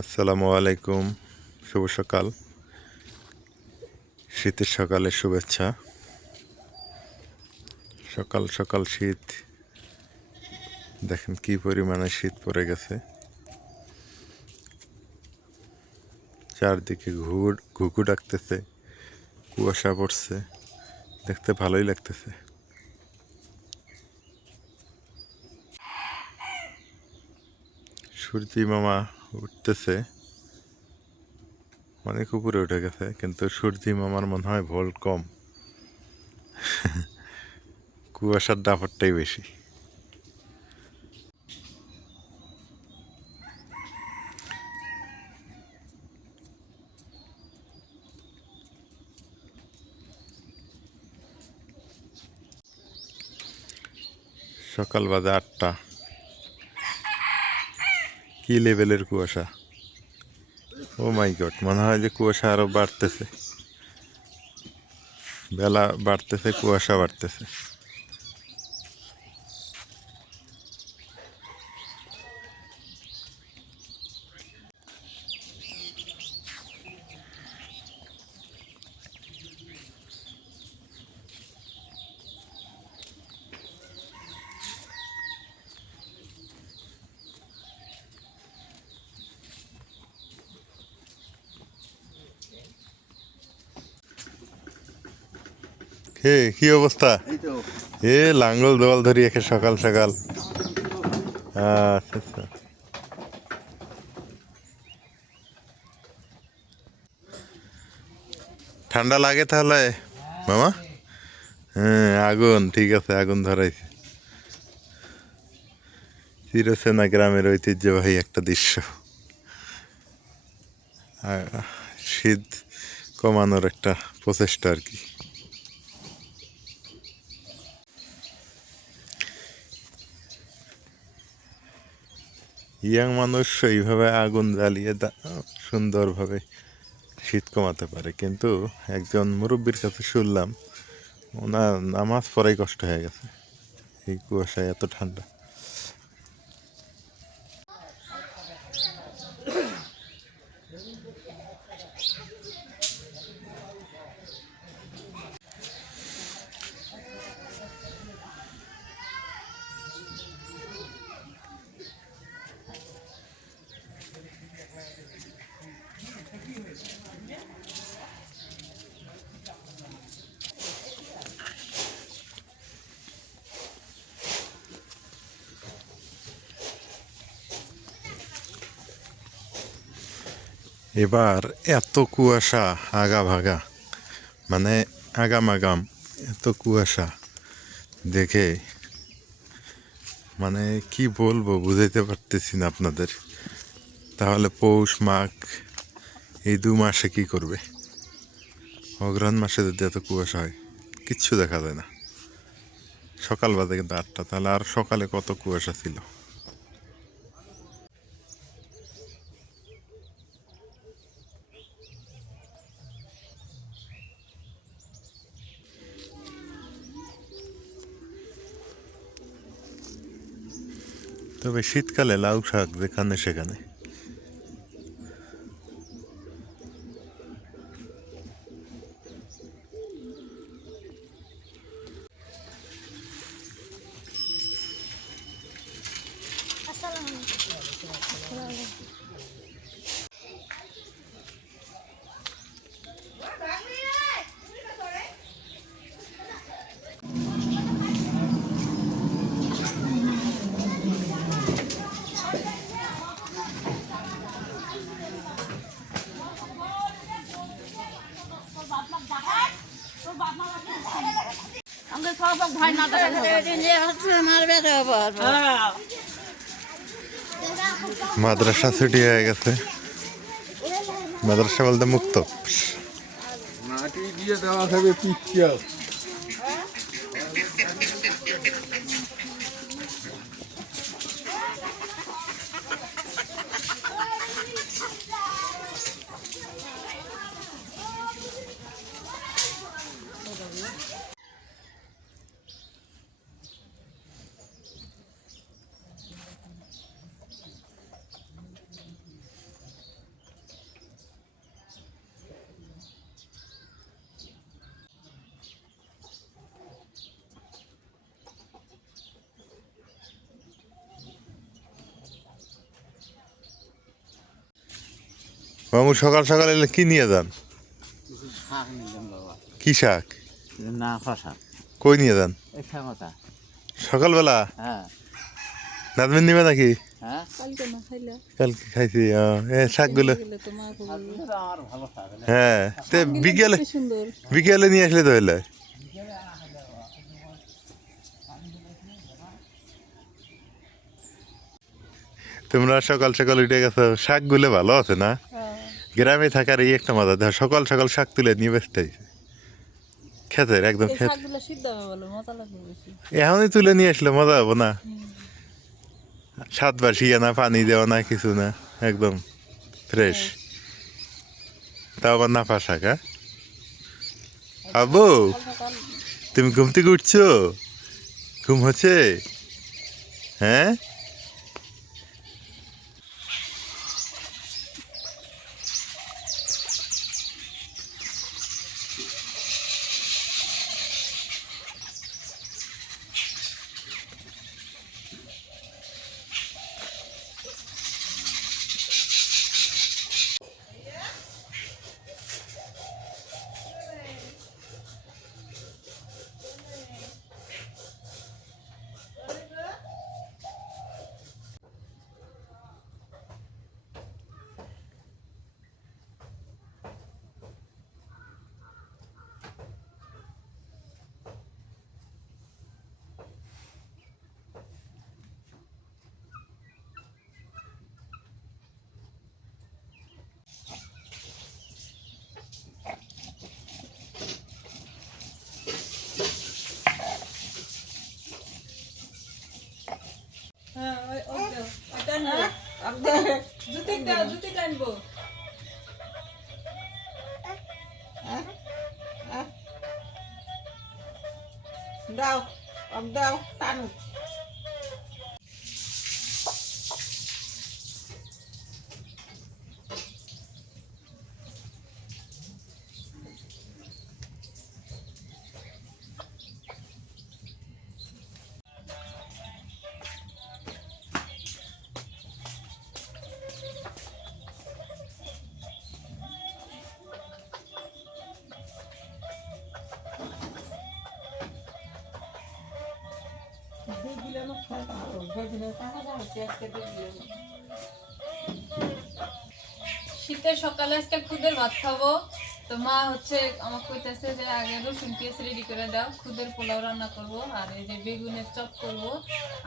আসসালামু আলাইকুম, শুভ সকাল। শীতের সকালে শুভেচ্ছা। সকাল সকাল শীত, দেখেন কি পরিমাণে শীত পড়ে গেছে। চারদিকে ঘুঘু ডাকতেছে, কুয়াশা পড়ছে, দেখতে ভালোই লাগতেছে। সূর্যি মামা উঠতেছে, অনেক উপরে উঠে গেছে, কিন্তু সূর্যি মামার মনে হয় ভোল্ট কম, কুয়াশার দাপটটাই বেশি। সকাল বাজে 8টা, কি লেভেলের কুয়াশা! ও মাই গড, মনে হয় যে কুয়াশা আরো বাড়তেছে, বেলা বাড়তেছে, কুয়াশা বাড়তেছে। হে, কি অবস্থা? এ লাঙ্গল দোয়াল ধরি একে সকাল সকাল। আচ্ছা আচ্ছা, ঠান্ডা লাগে তাহলে মামা? হ্যাঁ, আগুন, ঠিক আছে, আগুন ধরাইছে। চিরচেনা গ্রামের ঐতিহ্যবাহী একটা দৃশ্য। শীত কমানোর একটা প্রচেষ্টা আর কি। ইয়াং মানুষ এইভাবে আগুন জ্বালিয়ে সুন্দরভাবে শীত কমাতে পারে, কিন্তু একজন মুরব্বীর কাছে শুনলাম ওনার নামাজ পড়াই কষ্ট হয়ে গেছে, এই কুয়াশায় এত ঠান্ডা। এবার এত কুয়াশা, আগা ভাগা, মানে আগাম আগাম, এত কুয়াশা দেখে মানে কি বলবো, বুঝাইতে পারতেছি না আপনাদের। তাহলে পৌষ মাঘ এই 2 মাসে কি করবে? অগ্রহায়ণ মাসে যদি এত কুয়াশা হয়, কিচ্ছু দেখা যায় না। সকাল বাজে কিন্তু 8টা, তাহলে আর সকালে কত কুয়াশা ছিল। তবে শীতকালে লাউ শাক যেখানে সেখানে। মাদ্রাসা ছুটি হয়ে গেছে, মাদ্রাসা বলতে মুক্ত। মাটি দিয়ে দেওয়া থাকবে পিকচার। মামু সকাল সকাল এলে কি নিয়ে যান? শাক নিলাম বাবা, কি শাক? না ফসা কই নিয়ে যান এই শাকটা। সকালবেলা? হ্যাঁ নাজমিন নিবে নাকি? হ্যাঁ, কালকে খাইছি শাকগুলো। আমার ভালো শাক। হ্যাঁ তে বিকেলে বিকেলে নিয়ে আসলে তো হইলে। তোমরা সকাল সকাল উঠে গেছো, শাকগুলো ভালো আছে না? গ্রামে থাকার এই একটা মজা, দেখো সকাল সকাল শাক তুলে নিয়ে ব্যস্ত খেতের একদম খেত। এখনই তুলে নিয়ে আসলে মজা হবো না? সাতবার শিয়া না, পানি দেওয়া না, কিছু না, একদম ফ্রেশ। তাও আবার নাফা শাক। হ্যাঁ আবু, তুমি ঘুম থেকে উঠছো? ঘুম হচ্ছে? হ্যাঁ দাও দাও টান। শীতের সকালে আজকে খুদের ভাত খাবো। তো মা হচ্ছে আমার কইতেছে যে আগে রসুন পেঁয়াজ রেডি করে দাও, খুদের পোলাও রান্না করব, আর এই যে বেগুনের চপ করব,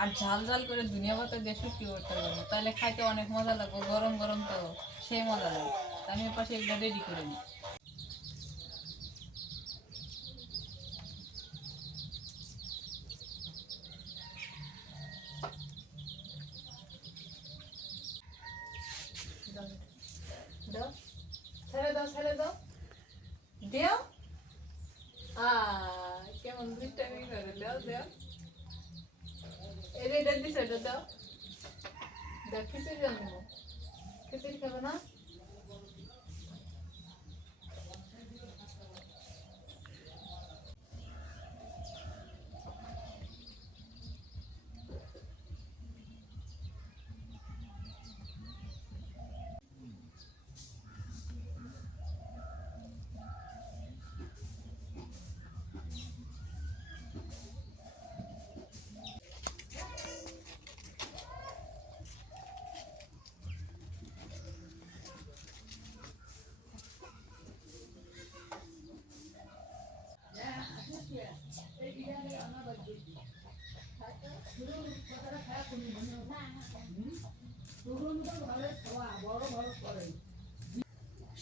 আর ঝাল ঝাল করে ধনিয়া পাতা দিয়ে শুকিয়ে করতে পারবো, তাহলে খাইতে অনেক মজা লাগবে, গরম গরম তো সেই মজা লাগবে। আমি এর পাশে এগুলো রেডি করে নিই। দাও, ছেড়ে দাও, ছেড়ে দাও, দেও। কেমন দুষ্টামি করে, দাও দাও, এটা দিছে, এটা দাও। দাও, খিচুড়ি রান্নবো, খিচুড়ি খাবো না?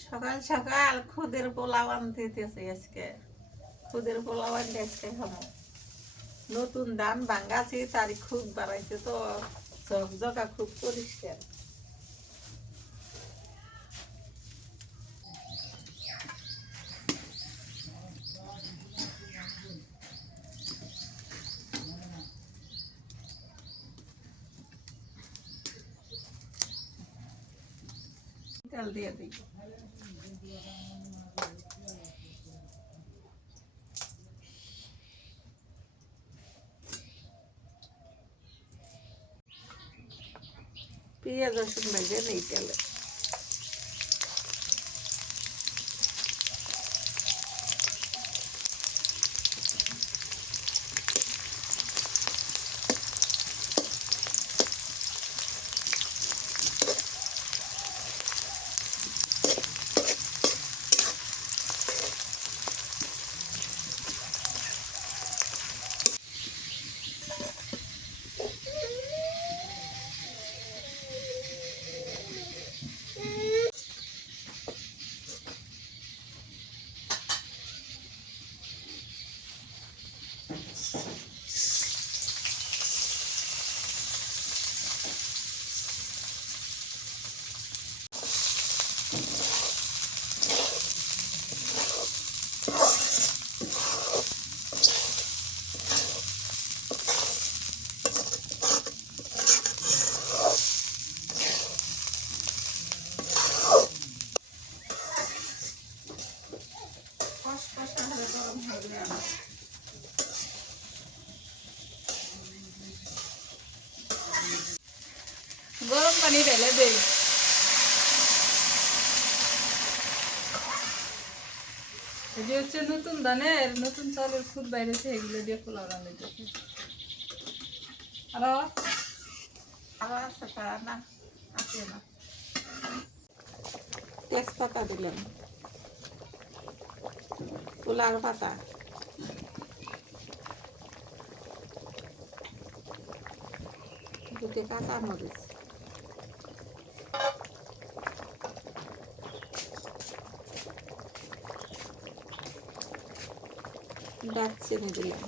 সকাল সকাল খুদের পোলাও আনতেছে আজকে। খুদের পোলাও আনতে আজকে খাবো। নতুন ধান ভাঙ্গাছি, তারই খুব বাড়াইছে তো ঝকঝকা, খুব পরিষ্কার। তেল দিয়ে দিই। পেঁয়াজ রসুন ভেজে নেই তেলে। ঢেলে দেই। এই যে হচ্ছে নতুন ধানের নতুন চালের খুদ বাইরেছে, এগুলো দিয়ে পোলাও রান্নাইতেছে। আরো আরো আছে তা না, আছে না। তেজপাতা দিলাম, তুলার পাতা, দুটি কাঁচা মরিচ, দারচিনি দিলাম,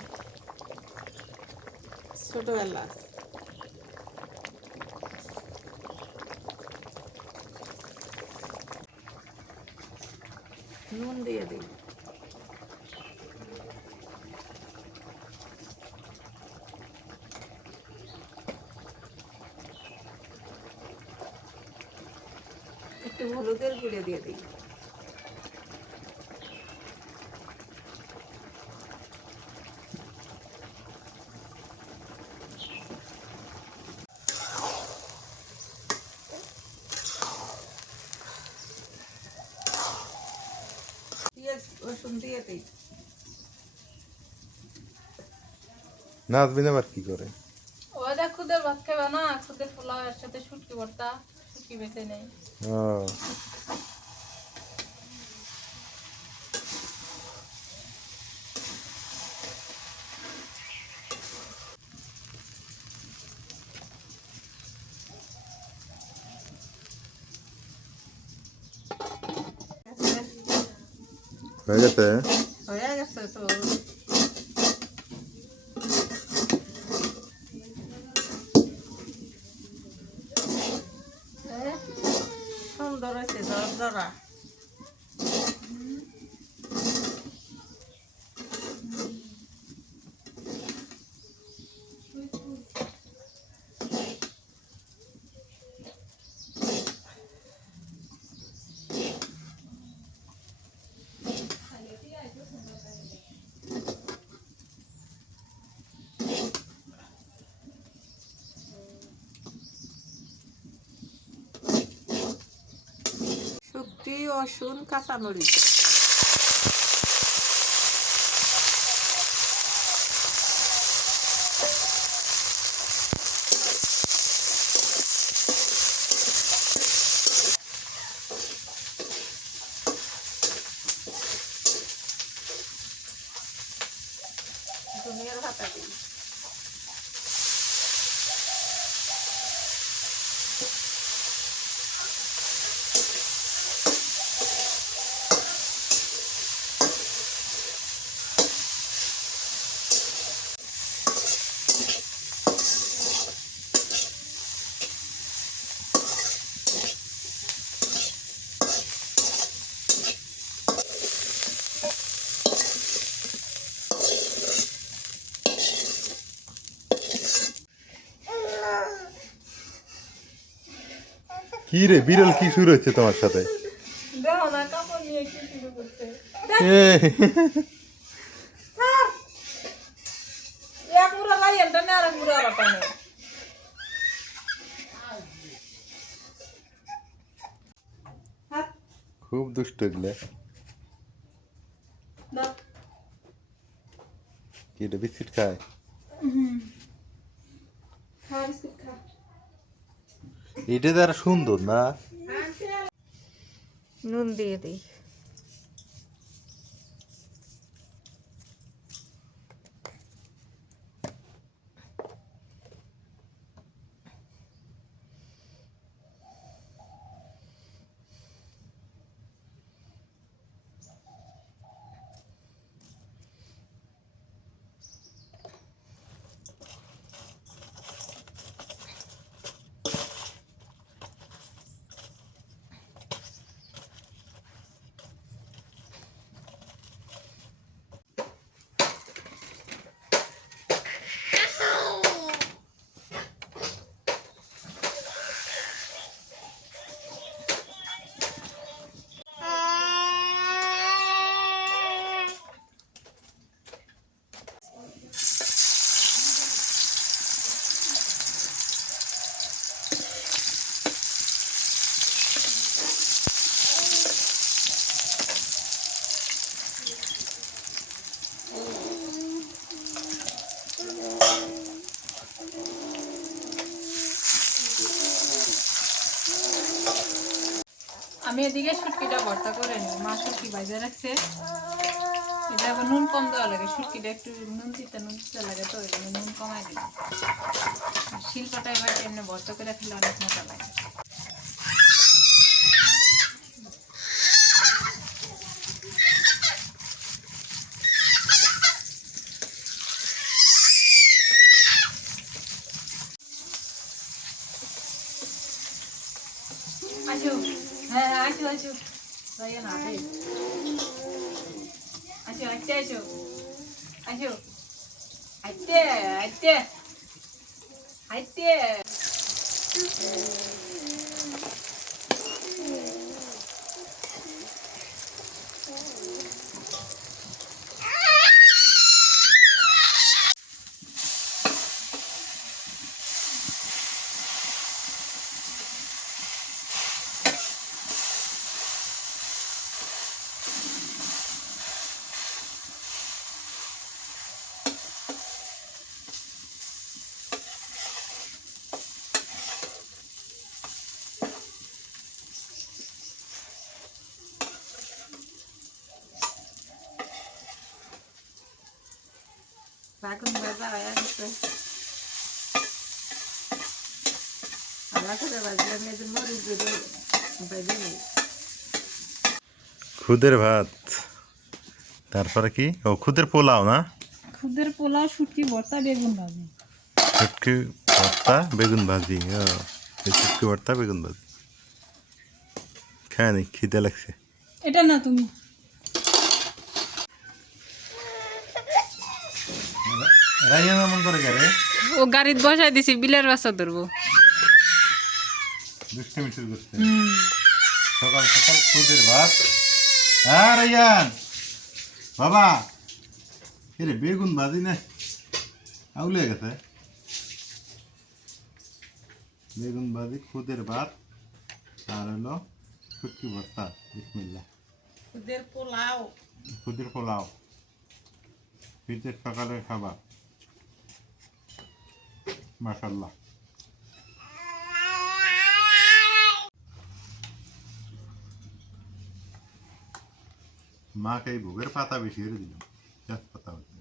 ছোট এলাচ, নুন দিয়ে দিই, একটু হলুদের গুঁড়ো দিয়ে দিই, পেঁয়াজ রসুন দিয়ে দিই। নাজবিন আবার কি করে? ওই দেখ খুদের ভাত খাবে না, খুদের পোলাও এর সাথে শুটকি ভর্তা, শুটকি বেছে নেই। ও হয়ে গেছে। হয়ে গেছে তো, সুন্দর হয়েছে জরা। শুকটি রসুন কাঁচামরিচ, ধনিয়ার পাতা দিই, কি রে বিড়াল কি শুরু হচ্ছে তোমার সাথে? দেখো না কাপড় নিয়ে কি শুরু করছে। এ, এক মুড়া লাই এনটা নে, আরেক মুড়া আলাটা নে। হাত খুব দুষ্ট এগুলো। দাও। কি রে বিস্কিট খায়? খা বিস্কুট খা। এটা তার সুন্দর না? নুন দিয়ে দিই, আমি এদিকে শুটকিটা ভর্তা করে নিই, মা শুটকি ভাজা রাখছে। এটা আবার নুন কম দেওয়া লাগে, শুটকিটা একটু নুন দিতে লাগে, তো এই জন্য নুন কমাই দিই। শিলপাটা এবার এমনি ভর্তা করে খেলে অনেক মজা লাগে। আসো, হ্যাঁ আসো আসো, যাইয়া না আসো, আসো আইতে আসো, আসো আইতে আইতে আইতে। বাগুন ভাজা হয়ে গেছে, ভালো করে ভাজলাম, এই যে মরিচ গুঁড়ো ভেজে নিই। খুদের ভাত, তারপরে কি? ও খুদের পোলাও না? খুদের পোলাও, শুটকি ভর্তা, বেগুন ভাজি। শুটকি ভর্তা বেগুন ভাজি, ও এই শুটকি ভর্তা বেগুন ভাজি খায় নি, খিদে লাগছে। এটা না তুমি রাইয়ান এমন করে গেলে ও গাড়িতে বসাই দিছি, বিলের বাচ্চা ধরবো। দুষ্টমি শুরু করছে। সকাল সকাল খুদের ভাত। হ্যাঁ রাইয়ান বাবা, এরে বেগুন ভাজি না আউলে গেছে। বেগুন ভাজি, খুদের ভাত, আর হলো শুটকি ভর্তা। বিসমিল্লাহ। খুদের পোলাও, খুদের পোলাও, শীতের সকালের খাবার। মাশাল্লাহ। মাকে এই ভোগের পাতা বেশি করে দিলাম, পাতা হচ্ছে।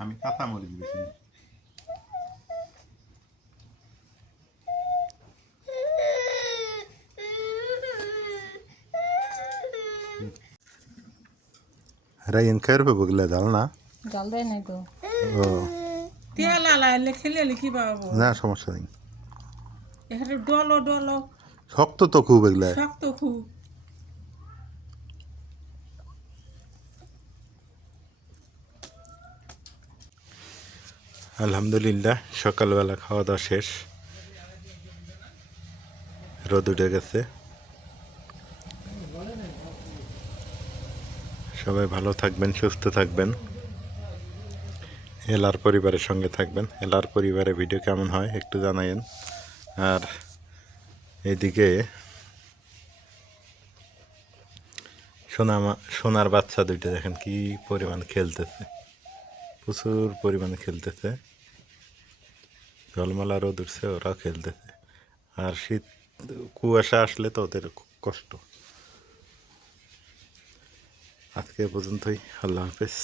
আমি কাঁচা মরিচ বেশি নিই। রাইন খাইর বগলে ডাল না, জাল দেয় নাই তো। ও তেল আলাইলে খেলে কি পাবো, না সমস্যা নেই। এখানে ডলো ডলো শক্ত তো খুব এগুলা। শক্ত খুব। আলহামদুলিল্লাহ, সকালবেলা খাওয়া দাওয়া শেষ, রোদ উঠে গেছে। সবাই ভালো থাকবেন, সুস্থ থাকবেন, এলার পরিবারের সঙ্গে থাকবেন। এলার পরিবারের ভিডিও কেমন হয় একটু জানাইন। আর এদিকে সোনার বাচ্চা দুইটা দেখেন কি পরিমাণ খেলতেছে, প্রচুর পরিমাণে খেলতেছে। জলমালা রোদ উঠছে, ওরাও খেলতেছে। আর শীত কুয়াশা আসলে তো ওদের খুব কষ্ট। আজকে এ পর্যন্তই, আল্লাহ হাফেজ।